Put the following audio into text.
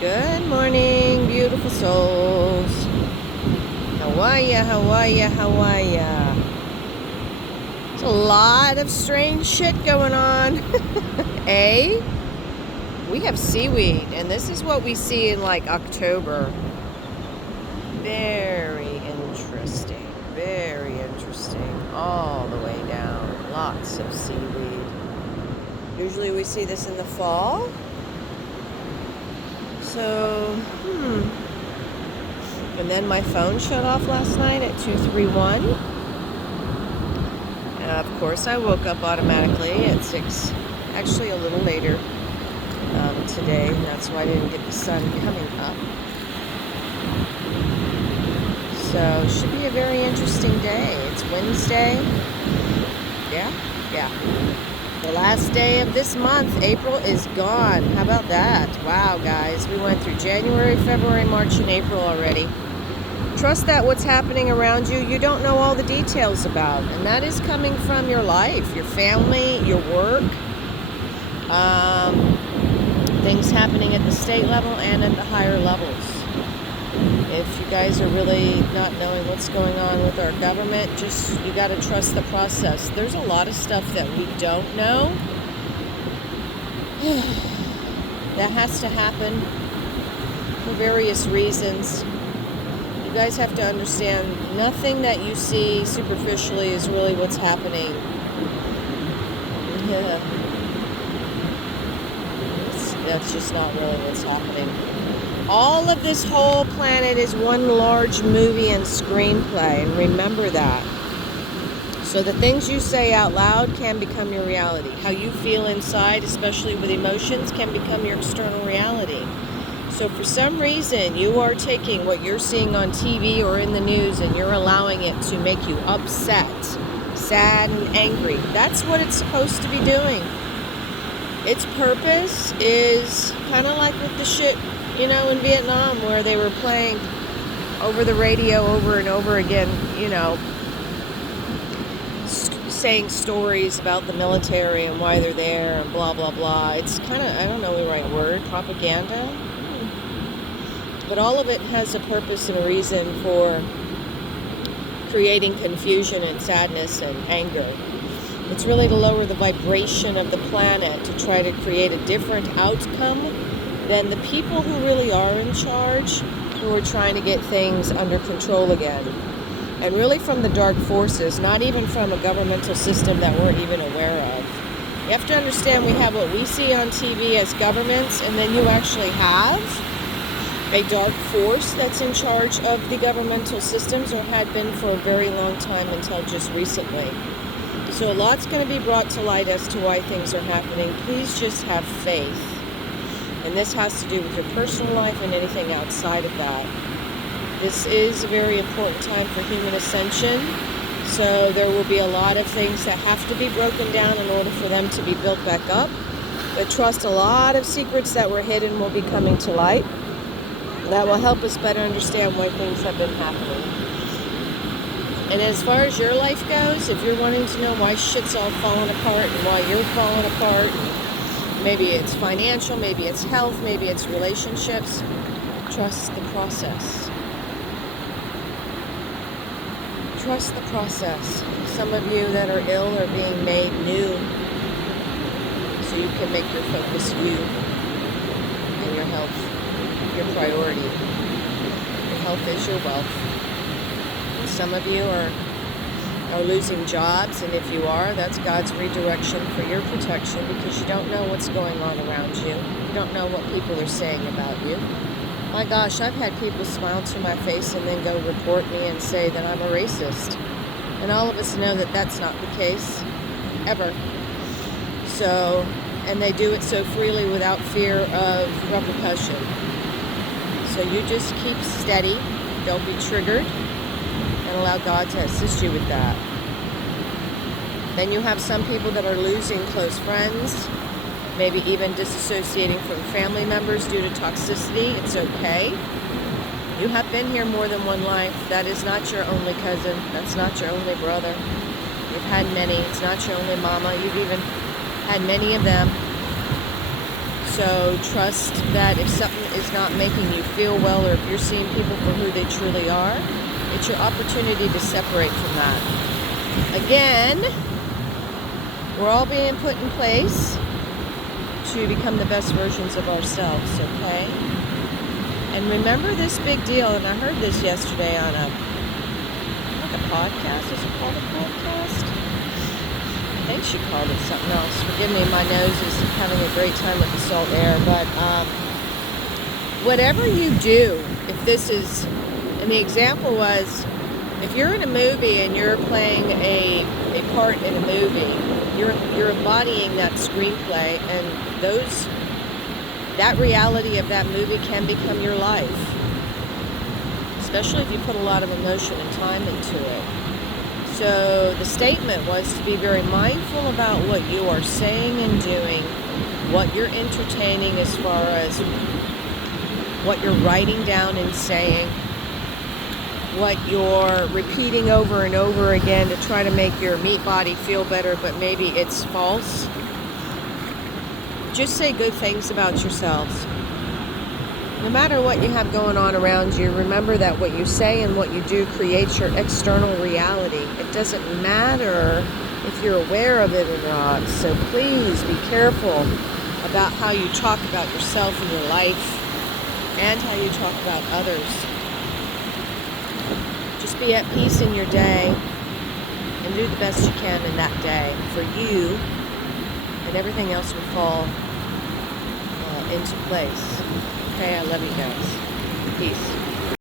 Good morning, beautiful souls. How are ya? How are ya? How are ya? There's a lot of strange shit going on. Eh? We have seaweed, and this is what we see in like October. Very interesting. Very interesting. All the way down. Lots of seaweed. Usually we see this in the fall. So, And then my phone shut off last night at 2:31. And of course, I woke up automatically at 6, actually a little later today. And that's why I didn't get the sun coming up. So, it should be a very interesting day. It's Wednesday. Yeah. The last day of this month, April, is gone. How about that? Wow, guys. We went through January, February, March, and April already. Trust that what's happening around you, you don't know all the details about. And that is coming from your life, your family, your work, things happening at the state level and at the higher levels. If you guys are really not knowing what's going on with our government, you got to trust the process. There's a lot of stuff that we don't know that has to happen for various reasons. You guys have to understand, nothing that you see superficially is really what's happening. Yeah. That's just not really what's happening. All of this whole planet is one large movie and screenplay, and remember that. So the things you say out loud can become your reality. How you feel inside, especially with emotions, can become your external reality. So for some reason, you are taking what you're seeing on TV or in the news and you're allowing it to make you upset, sad, and angry. That's what it's supposed to be doing. Its purpose is kind of like with the shit, in Vietnam, where they were playing over the radio over and over again, saying stories about the military and why they're there and blah, blah, blah. It's kind of, I don't know the right word, propaganda. But all of it has a purpose and a reason for creating confusion and sadness and anger. It's really to lower the vibration of the planet, to try to create a different outcome than the people who really are in charge, who are trying to get things under control again. And really from the dark forces, not even from a governmental system that we're even aware of. You have to understand, we have what we see on TV as governments, and then you actually have a dark force that's in charge of the governmental systems, or had been for a very long time until just recently. So a lot's going to be brought to light as to why things are happening. Please just have faith. And this has to do with your personal life and anything outside of that. This is a very important time for human ascension. So there will be a lot of things that have to be broken down in order for them to be built back up. But trust, a lot of secrets that were hidden will be coming to light. That will help us better understand why things have been happening. And as far as your life goes, if you're wanting to know why shit's all falling apart and why you're falling apart, maybe it's financial, maybe it's health, maybe it's relationships, trust the process. Trust the process. Some of you that are ill are being made new, so you can make your focus you and your health your priority. Your health is your wealth. And some of you are losing jobs, and if you are, that's God's redirection for your protection, because you don't know what's going on around you. You don't know what people are saying about you. My gosh, I've had people smile to my face and then go report me and say that I'm a racist. And all of us know that that's not the case, ever. So, and they do it so freely without fear of repercussion. So you just keep steady, don't be triggered, and allow God to assist you with that. Then you have some people that are losing close friends, maybe even disassociating from family members due to toxicity. It's okay. You have been here more than one life. That is not your only cousin. That's not your only brother. You've had many. It's not your only mama. You've even had many of them. So trust that if something is not making you feel well, or if you're seeing people for who they truly are, it's your opportunity to separate from that. Again, we're all being put in place to become the best versions of ourselves, okay? And remember this big deal, and I heard this yesterday on a podcast. Is it called a podcast? I think she called it something else. Forgive me, my nose is having a great time with the salt air. But whatever you do, if this is, and the example was, if you're in a movie and you're playing a part in a movie, you're embodying that screenplay, and that reality of that movie can become your life, especially if you put a lot of emotion and time into it. So the statement was to be very mindful about what you are saying and doing, what you're entertaining as far as what you're writing down and saying, what you're repeating over and over again to try to make your meat body feel better, but maybe it's false. Just say good things about yourselves. No matter what you have going on around you, remember that what you say and what you do creates your external reality. It doesn't matter if you're aware of it or not. So please be careful about how you talk about yourself and your life, and how you talk about others. Just be at peace in your day and do the best you can in that day for you, and everything else will fall into place. Okay, I love you guys. Peace.